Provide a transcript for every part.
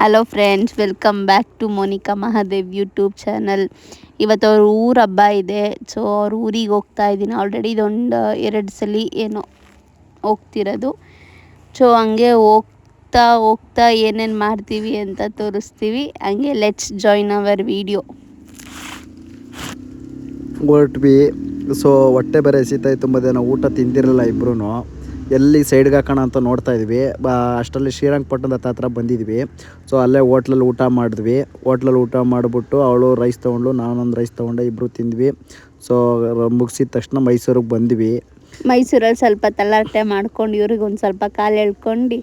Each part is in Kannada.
Hello friends, welcome back to Monika Mahadev YouTube channel. ಇವತ್ತು ಅವ್ರ ಊರ ಹಬ್ಬ ಇದೆ. ಸೊ ಅವ್ರ ಊರಿಗೆ ಹೋಗ್ತಾ ಇದ್ದೀನಿ. ಆಲ್ರೆಡಿ ಇದೊಂದು 2 ಸಲ ಏನೋ ಹೋಗ್ತಿರೋದು. ಸೊ ಹಂಗೆ ಹೋಗ್ತಾ ಏನೇನು ಮಾಡ್ತೀವಿ ಅಂತ ತೋರಿಸ್ತೀವಿ. ಹಂಗೆ ಲೆಟ್ಸ್ ಜಾಯಿನ್ ಅವರ್ ವಿಡಿಯೋ. ಹೊರಟ್ವಿ. ಸೊ ಹೊಟ್ಟೆ ಬೇರೆ ಹಸಿತಾಯಿ, ತುಂಬ ದಿನ ಊಟ ತಿಂದಿರಲಿಲ್ಲ ಇಬ್ಬರೂ. ಎಲ್ಲಿ ಸೈಡ್ಗೆ ಹಾಕೋಣ ಅಂತ ನೋಡ್ತಾ ಇದ್ವಿ. ಅಷ್ಟರಲ್ಲಿ ಶ್ರೀರಂಗಪಟ್ಟಣದ ಹತ್ರ ಬಂದಿದ್ವಿ. ಸೊ ಅಲ್ಲೇ ಹೋಟ್ಲಲ್ಲಿ ಊಟ ಮಾಡಿದ್ವಿ. ಹೋಟ್ಲಲ್ಲಿ ಊಟ ಮಾಡಿಬಿಟ್ಟು ಅವಳು ರೈಸ್ ತೊಗೊಂಡು, ನಾನೊಂದು ರೈಸ್ ತೊಗೊಂಡೆ, ಇಬ್ಬರು ತಿಂದ್ವಿ. ಸೊ ಮುಗಿಸಿದ ತಕ್ಷಣ ಮೈಸೂರಿಗೆ ಬಂದ್ವಿ. ಮೈಸೂರಲ್ಲಿ ಸ್ವಲ್ಪ ತಲಾಟೆ ಮಾಡ್ಕೊಂಡು ಇವ್ರಿಗೆ ಒಂದು ಸ್ವಲ್ಪ ಕಾಲು ಎಳ್ಕೊಂಡು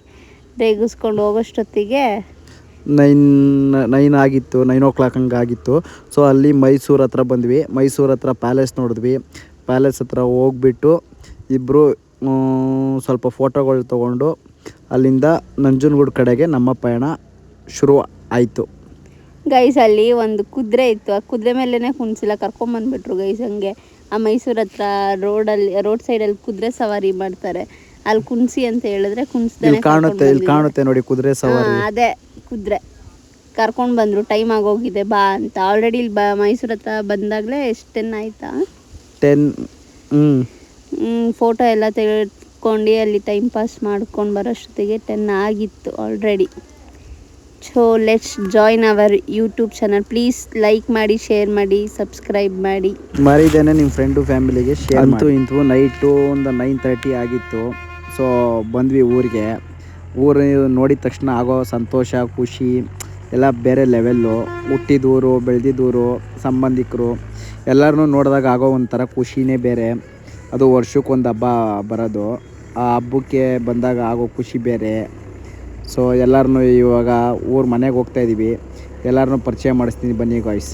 ರೇಗಿಸ್ಕೊಂಡು ಹೋಗೋಷ್ಟೊತ್ತಿಗೆ 9 ಆಗಿತ್ತು, 9 o'clock ಹಂಗೆ ಆಗಿತ್ತು. ಸೊ ಅಲ್ಲಿ ಮೈಸೂರು ಹತ್ರ ಬಂದ್ವಿ. ಮೈಸೂರು ಹತ್ರ ಪ್ಯಾಲೇಸ್ ನೋಡಿದ್ವಿ. ಪ್ಯಾಲೇಸ್ ಹತ್ರ ಹೋಗ್ಬಿಟ್ಟು ಇಬ್ಬರು ಸ್ವಲ್ಪ ಫೋಟೋಗಳು ತೊಗೊಂಡು ಅಲ್ಲಿಂದ ನಂಜನಗೂಡು ಕಡೆಗೆ ನಮ್ಮ ಪಯಣ ಶುರು ಆಯಿತು. ಗೈಸ್ ಅಲ್ಲಿ ಒಂದು ಕುದುರೆ ಇತ್ತು. ಆ ಕುದುರೆ ಮೇಲೇ ಕುಣಿಸಿಲ್ಲ, ಕರ್ಕೊಂಬಂದ್ಬಿಟ್ರು ಗೈಸ್. ಹಂಗೆ ಆ ಮೈಸೂರು ಹತ್ರ ರೋಡ್ ಸೈಡಲ್ಲಿ ಕುದುರೆ ಸವಾರಿ ಮಾಡ್ತಾರೆ. ಅಲ್ಲಿ ಕುಣಿಸಿ ಅಂತ ಹೇಳಿದ್ರೆ ಇಲ್ಲಿ ಕಾಣುತ್ತೆ ನೋಡಿ ಕುದುರೆ ಸವಾರಿ. ಅದೇ ಕುದುರೆ ಕರ್ಕೊಂಡು ಬಂದರು. ಟೈಮ್ ಆಗೋಗಿದೆ ಬಾ ಅಂತ. ಆಲ್ರೆಡಿ ಇಲ್ಲಿ ಮೈಸೂರು ಹತ್ರ ಬಂದಾಗಲೇ ಎಷ್ಟು 10 ಆಯಿತಾ? 10. ಫೋಟೋ ಎಲ್ಲ ತೆಗೆದುಕೊಂಡು ಅಲ್ಲಿ ಟೈಮ್ ಪಾಸ್ ಮಾಡ್ಕೊಂಡು ಬರೋಷ್ಟೊತ್ತಿಗೆ 10 ಆಗಿತ್ತು already. So let's join our YouTube channel. Please like ಮಾಡಿ, ಶೇರ್ ಮಾಡಿ, ಸಬ್ಸ್ಕ್ರೈಬ್ ಮಾಡಿ. ಮರಿದೇನೆ ನಿಮ್ಮ ಫ್ರೆಂಡು ಫ್ಯಾಮಿಲಿಗೆ ಶೇರ್. ಇಂತು ನೈಟು ಒಂದು 9:30 ಆಗಿತ್ತು. ಸೊ ಬಂದ್ವಿ ಊರಿಗೆ. ಊರು ನೋಡಿದ ತಕ್ಷಣ ಆಗೋ ಸಂತೋಷ, ಖುಷಿ ಎಲ್ಲ ಬೇರೆ ಲೆವೆಲ್ಲು. ಹುಟ್ಟಿದೂರು, ಬೆಳೆದಿದ್ದೂರು, ಸಂಬಂಧಿಕರು ಎಲ್ಲರನ್ನೂ ನೋಡಿದಾಗ ಆಗೋ ಒಂಥರ ಖುಷಿನೇ ಬೇರೆ. ಅದು ವರ್ಷಕ್ಕೊಂದು ಹಬ್ಬ ಬರೋದು. ಆ ಹಬ್ಬಕ್ಕೆ ಬಂದಾಗ ಆಗೋ ಖುಷಿ ಬೇರೆ. ಸೊ ಎಲ್ಲರನ್ನೂ ಇವಾಗ ಮನೆಗೆ ಹೋಗ್ತಾಯಿದ್ದೀವಿ. ಎಲ್ಲರನ್ನೂ ಪರಿಚಯ ಮಾಡಿಸ್ತೀನಿ, ಬನ್ನಿ ಗಾಯ್ಸ್.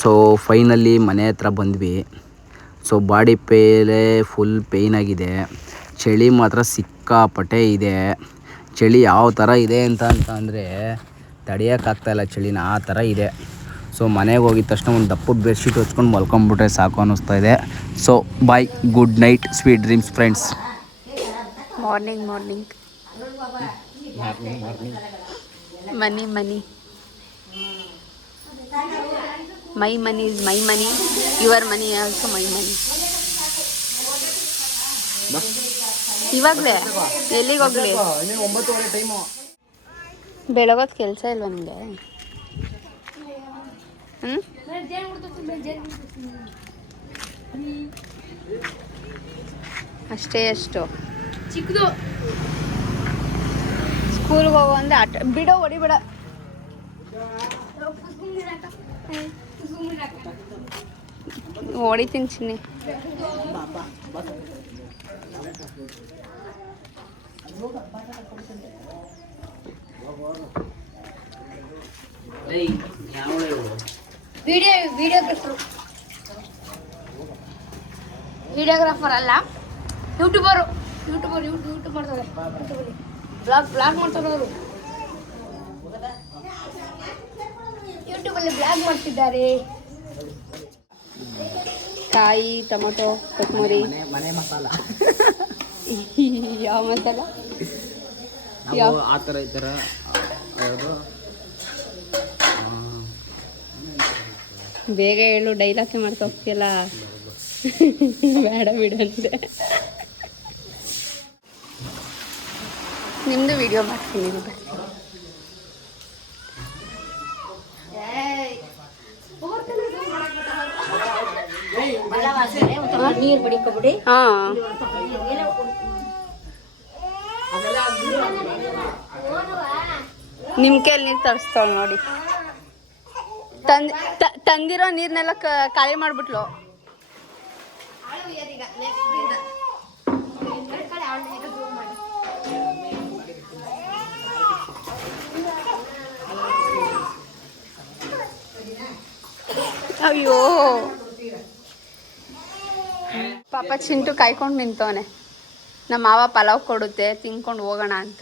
ಸೊ ಫೈನಲಿ ಮನೆ ಹತ್ರ ಬಂದ್ವಿ. ಸೊ ಬಾಡಿ ಫುಲ್ ಪೇಯ್ನ್ ಆಗಿದೆ. ಚಳಿ ಮಾತ್ರ ಸಿಕ್ಕಾಪಟ್ಟೆ ಇದೆ. ಚಳಿ ಯಾವ ಥರ ಇದೆ ಅಂತ ಅಂದರೆ ತಡೆಯೋಕ್ಕಾಗ್ತಾಯಿಲ್ಲ ಚಳಿನ, ಆ ಥರ ಇದೆ. ಸೊ ಮನೆಗೆ ಹೋಗಿದ ತಕ್ಷಣ ಒಂದು ದಪ್ಪದ ಬೆಡ್ಶೀಟ್ ಹೊಚ್ಕೊಂಡು ಮಲ್ಕೊಂಬಿಟ್ರೆ ಸಾಕು ಅನ್ನಿಸ್ತಾ ಇದೆ. So bye, good night, sweet dreams friends. Morning money my money is my money, your money also my money. ಇವಾಗಲೇ ಎಲ್ಲಿಗೆ ಹೋಗ್ಲಿ? 9:30 ಟೈಮು. ಬೆಳಗೋದು ಕೆಲಸ ಇಲ್ವಾ ನಿಮಗೆ? ಅಷ್ಟೇ ಚಿಕ್ಕದು. ಸ್ಕೂಲ್ಗೆ ಹೋಗೋ ಅಂದರೆ ಆಟ ಬಿಡೋ, ಹೊಡಿಬೇಡ. ಹೊಡಿತೀನಿ ಚಿನ್ನಿ. ವಿಡಿಯೋಗ್ರಾಫರ್ ಅಲ್ಲ, ಯೂಟ್ಯೂಬರ್ ಮಾಡ್ತಾರೆ. ಬ್ಲಾಗ್ ಮಾಡ್ತಾರೆ ಅವರು. ಯೂಟ್ಯೂಬಲ್ಲಿ ಬ್ಲಾಗ್ ಮಾಡ್ತಿದ್ದಾರೆ. ಕಾಯಿ, ಟೊಮೊಟೊ, ಕೊತ್ತಂಬರಿ. ಮನೆ ಮಸಾಲ. ಯಾವ ಮಸಾಲ? ಆ ಥರ ಈ ಥರ ಬೇಗ ಹೇಳು, ಡೈಲಾಗ್ಸೇ ಮಾಡ್ತಾ ಹೋಗ್ತೀಯಲ್ಲ. ಬೇಡ ಬಿಡು ಅಂತೆ. ನಿಮ್ಮದು ವಿಡಿಯೋ ಮಾಡ್ತೀನಿ, ಬರ್ತೀನಿ. ನೀರು ಬಿಡಿಕೊಬಿಡಿ. ಹಾಂ, ನಿಮ್ಮ ಕೈಯಲ್ಲಿ ನೀರು ತರಿಸ್ತಾಳೆ ನೋಡಿ. ತಂದಿರೋ ನೀರನ್ನೆಲ್ಲ ಖಾಲಿ ಮಾಡಿಬಿಟ್ಲು. ಅಯ್ಯೋ ಪಾಪ ಚಿಂಟು ಕಾಯ್ಕೊಂಡು ನಿಂತವನೆ. ನಮ್ಮ ಮಾವ ಪಲಾವ್ ಕೊಡುತ್ತೆ, ತಿನ್ಕೊಂಡು ಹೋಗೋಣ ಅಂತ.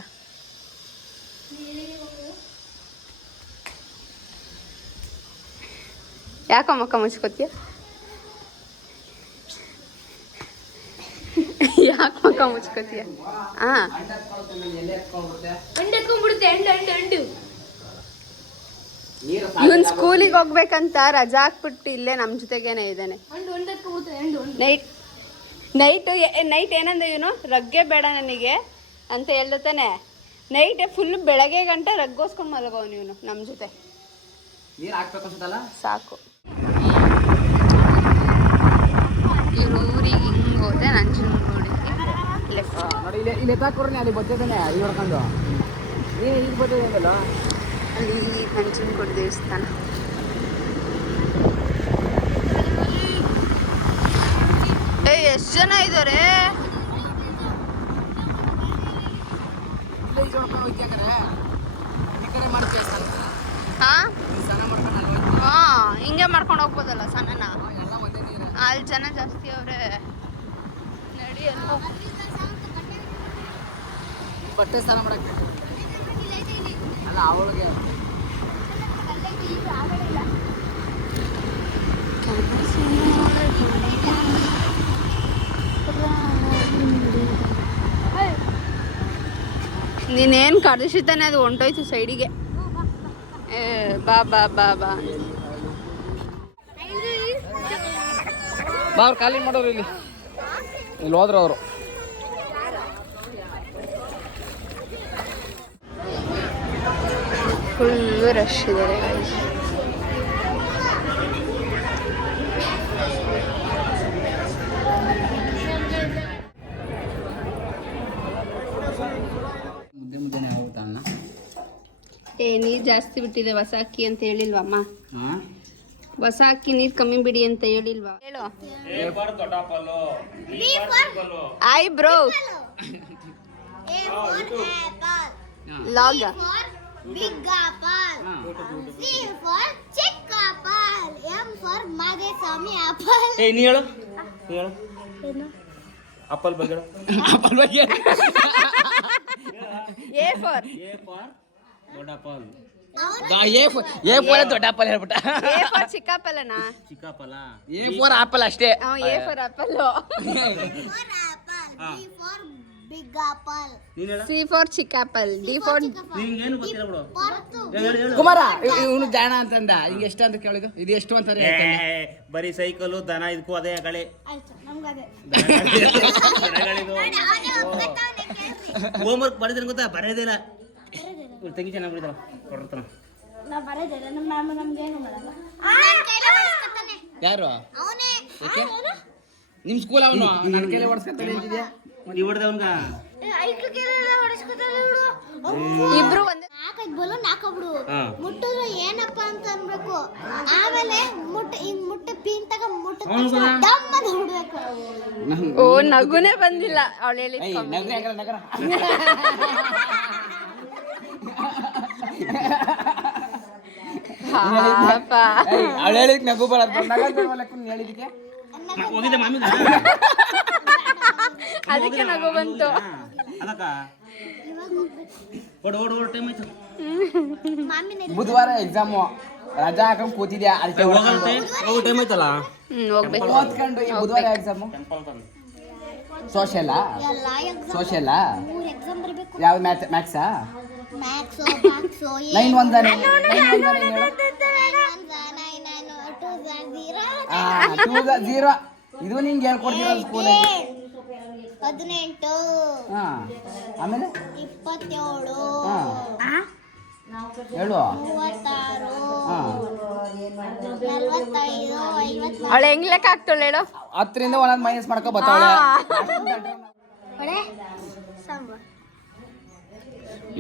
ಯಾಕೋ ಮುಖ ಮುಚ್ಕೋತೀಯ? ಯಾಕೆ ಮಕ್ಕ ಮುಚ್ಕೋತೀಯ? ಹಾಂ ಇವನ್ ಸ್ಕೂಲಿಗೆ ಹೋಗ್ಬೇಕಂತ ರಜಾ ಹಾಕ್ಬಿಟ್ಟು ಇಲ್ಲೇ ನಮ್ಮ ಜೊತೆಗೇನೆ ಇದ್ದಾನೆ. ನೈಟ್ ಏನಂದ ಇವನು ರಗ್ಗೆ ಬೇಡ ನನಗೆ ಅಂತ ಹೇಳ್ತಾನೆ. ನೈಟ್ ಫುಲ್ ಬೆಳಗ್ಗೆ ಗಂಟೆ ರಗ್ಗೋಸ್ಕೊಂಡು ಮಲಗೋನು ಇವನು ನಮ್ಮ ಜೊತೆ. ಸಾಕು. ಇವ್ರು ಊರಿಗೆ ಹಿಂಗೆ ಹೋದೆ ನಂಜನಗೂಡಿಗೆ ಲೆಫ್ಟ್. ಅಲ್ಲಿ ನಂಜನಗೂಡು ದೇವಸ್ಥಾನ. ಎಷ್ಟು ಜನ ಇದ್ದಾರೆ? ಹಾಂ ಹಿಂಗೆ ಮಾಡ್ಕೊಂಡು ಹೋಗ್ಬೋದಲ್ಲ ಸಣ್ಣನ. ಅಲ್ಲಿ ಜನ ಜಾಸ್ತಿ ಅವ್ರೆ. ನಡಿಯಲ್ಲ ಬಟ್ಟೆ ಸ್ನಾನ ಮಾಡಕ್ಕೆ ಅಲ್ಲ ಅವಳಿಗೆ ನೀನೇನು ಕರ್ದಿಸಿದ್ದಾನೆ ಅದು ಹೊಂಟೋಯ್ತು ಸೈಡಿಗೆ. ಬಾ ಬಾ ಬಾ ಬಾ. ಅವ್ರು ಖಾಲಿ ಮಾಡೋರು ಇಲ್ಲಿ ಹೋದ್ರು ಅವರು. ಫುಲ್ಲು ರಶ್ ಇದ್ದಾರೆ. ನೀರು ಜಾಸ್ತಿ ಬಿಟ್ಟಿದೆ ಹೊಸ ಅಕ್ಕಿ ಅಂತ ಹೇಳಿಲ್ವಾ ಅಮ್ಮ? ಹೊಸ ಅಕ್ಕಿ ನೀರು ಕಮ್ಮಿ ಬಿಡಿ ಅಂತ ಹೇಳಿಲ್ವಾ? ಹೇಳು. ಆಯ್ bro ಲಾಗ Big apple. C for chick apple. M for Madeswami apple. ಏ ನೀ ಹೇಳು ಆಪಲ್ ಬಗ್ಗೆ. ಆಪಲ್ ಬಗ್ಗೆ ಎ ಫಾರ್ ದೊಡ್ಡ ಆಪಲ್. ಎ ಫಾರ್ ದೊಡ್ಡ ಆಪಲ್ ಹೇಳ್ಬಿಟ್ಟ. ಎ ಫಾರ್ ಚಿಕ್ಕಾಪಲ್ಲನಾ? ಚಿಕ್ಕಾಪಲ. ಎ ಫಾರ್ ಆಪಲ್ ಅಷ್ಟೇ. A for apple. B for big apple. ನೀನ್ ಹೇಳ. ಸಿ ಫಾರ್ ಚಿಕ್ಕಾಪಲ್. ಡಿ ಫಾರ್ ನಿಂಗೇನು ಗೊತ್ತಿಲ್ಲ ಬಿಡು. ಹೇಳು. ಕುಮಾರ ಇವನು ಜಾಣ ಅಂತಂದ. ಈಗ ಎಷ್ಟು ಅಂತ ಕೇಳಿದ್ರು ಇದು ಎಷ್ಟು ಅಂತಾರೆ. ಬರೀ ಸೈಕಲ್ ದನ ಇದಕ್ಕೂ ಅದೇ ಕಳೆ. ಆಯ್ತು ನಮ್ಗದೆ. ಹೋಮ್ವರ್ಕ್ ಬರೆದ್ರೆ ಗೊತ್ತಾ? ಬರೆಯೋದಿಲ್ಲ. ತೆಗಿ ಚೆನ್ನಾಗಿ ಬಿಡಿದಾರ ಕೊಡ್ತಾನ. ನಾ ಬರೆದಿಲ್ಲ ನಮ್ಮ ಮ್ಯಾಮ್ ನಮ್ಗೆ ಏನು ಮಾಡಲ್ಲ. ನನ್ನ ಕೈಲಿ ಹೊಡ್ಸ್ಕೊತಾನೆ. ಯಾರು ಅವನೇ. ನಿಮ್ ಸ್ಕೂಲ್ ಅವನು ನನ್ನ ಕೈಲಿ ಹೊಡ್ಸ್ಕೊತಾನೆ ಅಂತಿದ್ಯಾ? ನೀವು ಹೊಡೆದವನ್ಗ ಐಕ್ಳು ಕೈಲಿ ಹೊಡ್ಸ್ಕೊತಾನೆ ಬಿಡು. ಇಬ್ರು ಒಂದೇ. 4 ಬಲೂನ್ ಹಾಕಬಿಡು. ಮುಟ್ಟಿದ್ರೆ ಏನಪ್ಪ ಅಂತ ಅನ್ಬೇಕು. ಆಮೇಲೆ ಮುಟ್ಟ ಪೀನ್ ತಗ ಮುಟ್ಟ ಡಮ್ ಅಂತ ಹೊಡ್ಬೇಕು. ಓ ನಗುನೇ ಬಂದಿಲ್ಲ ಅವಳು ಹೇಳಿದ. ಅವಳು ಹೇಳಿದ್ ನಗು ಬರೋದು. ಹೇಳಿದಕ್ಕೆ ಹೋಗಿದ್ದೆ ಮಾಮಿಗ. ಅದಕ್ಕೆ ನಗು ಬಂತು. ಅದಕ್ಕ ಓಡು ಟೈಮ್ ಆಯ್ತು. ಬುಧವಾರ ಎಕ್ಸಾಮು ರಜಾ ಹಾಕೊಂಡ್ ಕೂತಿದ್ಯಾ? ಅದಕ್ಕೆ ಹೋಗೋ ಟೈಮ್ ಆಯ್ತಲ್ಲ. ಹೋಗ್ಬೇಕು. ಓದ್ಕೊಂಡು ಈ ಬುಧವಾರ ಎಕ್ಸಾಮು ಸೋಷಿಯಲ್ಲಾ? ಎಲ್ಲ ಎಕ್ಸಾಮ್ ಸೋಷಿಯಲ್ಲಾ? 3 ಎಕ್ಸಾಮ್ ಬರಬೇಕು. ಯಾವ್ದು ಮ್ಯಾಕ್ಸಾ? ಮ್ಯಾಥ್ಸ್ ಮ್ಯಾಥ್ಸ್ 9 1 ಹೇಳು. 0 ಇದು ನಿಂಗೆ ಹೇಳ್ಕೊಡ್ತೀರ ಸ್ಕೂಲಲ್ಲಿ. 18 ಆಮೇಲೆ 27 ಹೇಳು. 36 45 50. ಅವಳು ಹೆಂಗ್ ಲೆಕ್ಕ ಆಗ್ತಾಳೆ ಹೇಳು? 10ರಿಂದ ಒಂದೊಂದು ಮೈನಸ್ ಮಾಡ್ಕೊ ಬರ್ತಾವಳೆ. ಒಳ್ಳೆ ಸಾಂಬಾರ್.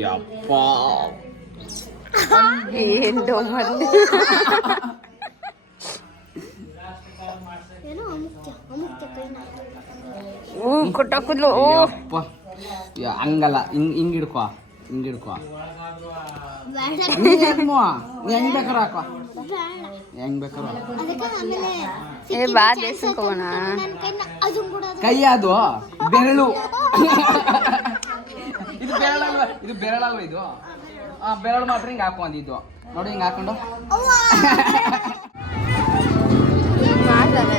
ಯಪ್ಪ ಏನು ಮಂದಿ. ಏನೋ ಅಮುಕ್ತ ಕೈನ ಕೊಟ್ಟೋಕುದ್ಲು. ಯಪ್ಪ ಹಂಗಲ್ಲ. ಹಿಂಗ್ ಹಿಡ್ಕೊ. ಬೇಡ ನೀ ಹೆಂಗ್ ಬೇಕಾರು ಹಾಕೋ. ಬೇಡ ಹೆಂಗ್ ಬೇಕಾರು ಅದಕ್ಕೆ ಆಮೇಲೆ ಏ ಬಾ ದೇಶಕ್ಕೆ ಹೋಗೋಣ. ನನ್ನ ಕೈನ ಅದನ್ನ ಕೂಡ ಕೈ ಅದು ಬೆರಳು. ಇದು ಬೆರಳಲ್ವ? ಇದು ಬೆರಳಲ್ವ? ಇದು ಬೆರಳು ಮಾತ್ರ ಹಿಂಗೆ ಹಾಕೊ ಅಂದಿದ್ದು ನೋಡಿ. ಹಿಂಗೆ ಹಾಕೊಂಡು ಮಾಡ್ತಾರೆ.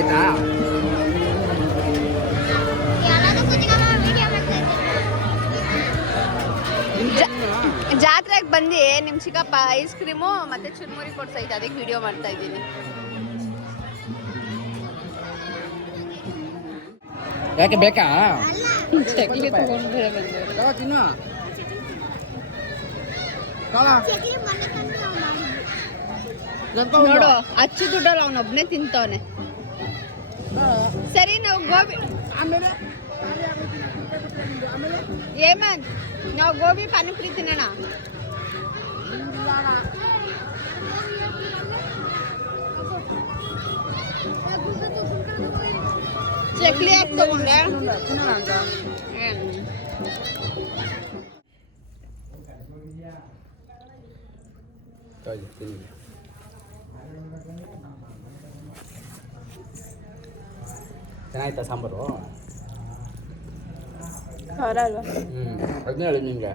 ಆಯ್ತಾ ಎಲ್ಲದಕ್ಕೂ ಚಿಕ್ಕಮ್ಮ ವಿಡಿಯೋ ಮಾಡ್ತಾ ಇದ್ದೀನಿ. ಜಾತ್ರೆಗೆ ಬಂದು ನಿಮ್ಮ ಚಿಕ್ಕಪ್ಪ ಐಸ್ ಕ್ರೀಮು ಮತ್ತೆ ಚುರ್ಮುರಿ ಕೊಡ್ಸೈತೆ, ಅದಕ್ಕೆ ವಿಡಿಯೋ ಮಾಡ್ತಾ ಇದ್ದೀನಿ. ಯಾಕೆ ಬೇಕಾ ಚಕ್ಲಿ ತಗೊಂಡ್ರೆ ಬಂದವರು ತಿನ್ನು ಚಕ್ಲಿ ಮೊನ್ನೆ ತಂದು ನಾವು ಮಾಡಿದ್ವಿ. ನೋಡು, ಅಚ್ಚು ದುಡ್ಡಲ್ಲ ಅವನೊಬ್ನೇ ತಿಂತವನೆ. ಸರಿ, ನಾವು ಗೋಬಿ ಏಮನ್ ನಾವು ಗೋಬಿ ಪಾನಿಪುರಿ ತಿನ್ನೋಣ. ಚಕ್ಲಿ ಯಾಕೆ ತಗೊಂಡೆ? ಚೆನ್ನಾಯ್ತಾ ಸಾಂಬಾರು? ಖಾರ ಅಲ್ವಾ? ಅದನ್ನೇ ಹೇಳಿ ನಿಮಗೆ.